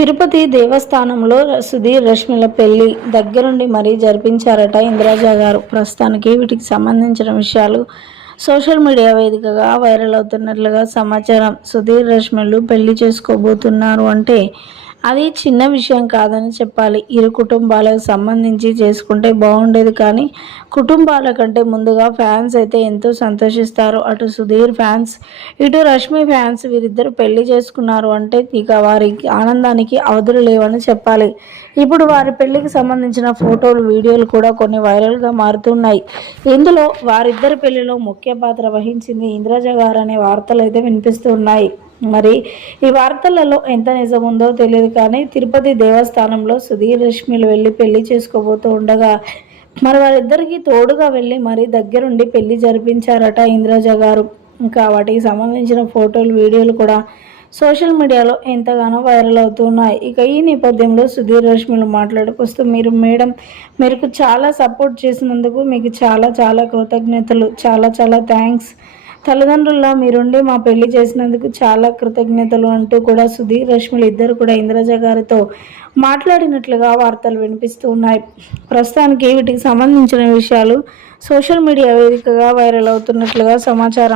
తిరుపతి దేవస్థానంలో సుధీర్ రష్మిల పెళ్ళి దగ్గరుండి మరీ జరిపించారట ఇందిరాజా గారు. ప్రస్తుతానికి వీటికి సంబంధించిన విషయాలు సోషల్ మీడియా వేదికగా వైరల్ అవుతున్నట్లుగా సమాచారం. సుధీర్ రష్మిలు పెళ్ళి చేసుకోబోతున్నారు అంటే అది చిన్న విషయం కాదని చెప్పాలి. ఇరు కుటుంబాలకు సంబంధించి చేసుకుంటే బాగుండేది కానీ కుటుంబాల కంటే ముందుగా ఫ్యాన్స్ అయితే ఎంతో సంతోషిస్తారు. అటు సుధీర్ ఫ్యాన్స్ ఇటు రష్మి ఫ్యాన్స్ వీరిద్దరు పెళ్ళి చేసుకున్నారు అంటే ఇక వారికి ఆనందానికి అవధులు లేవని చెప్పాలి. ఇప్పుడు వారి పెళ్ళికి సంబంధించిన ఫోటోలు వీడియోలు కూడా కొన్ని వైరల్గా మారుతున్నాయి. ఇందులో వారిద్దరి పెళ్ళిలో ముఖ్య పాత్ర వహించింది ఇంద్రజ గారు అనే వార్తలు అయితే వినిపిస్తున్నాయి. మరి ఈ వార్తలలో ఎంత నిజం ఉందో తెలియదు కానీ తిరుపతి దేవస్థానంలో సుధీర్ రష్మిలు వెళ్ళి పెళ్ళి చేసుకోబోతూ ఉండగా మరి వారిద్దరికీ తోడుగా వెళ్ళి మరి దగ్గరుండి పెళ్ళి జరిపించారట ఇంద్రజ గారు. ఇంకా వాటికి సంబంధించిన ఫోటోలు వీడియోలు కూడా సోషల్ మీడియాలో ఎంతగానో వైరల్ అవుతున్నాయి. ఇక ఈ నేపథ్యంలో సుధీర్ రష్మిలు మాట్లాడుకొస్తూ మీరు మేడం మీకు చాలా సపోర్ట్ చేసినందుకు మీకు చాలా చాలా కృతజ్ఞతలు చాలా చాలా థ్యాంక్స్. తల్లిదండ్రుల్లో మీరుండి మా పెళ్ళి చేసినందుకు చాలా కృతజ్ఞతలు అంటూ కూడా సుధీర్ రష్మిలు ఇద్దరు కూడా ఇంద్రజ గారితో మాట్లాడినట్లుగా వార్తలు వినిపిస్తూ ఉన్నాయి. ప్రస్తుతానికి వీటికి సంబంధించిన విషయాలు సోషల్ మీడియా వేదికగా వైరల్ అవుతున్నట్లుగా సమాచారం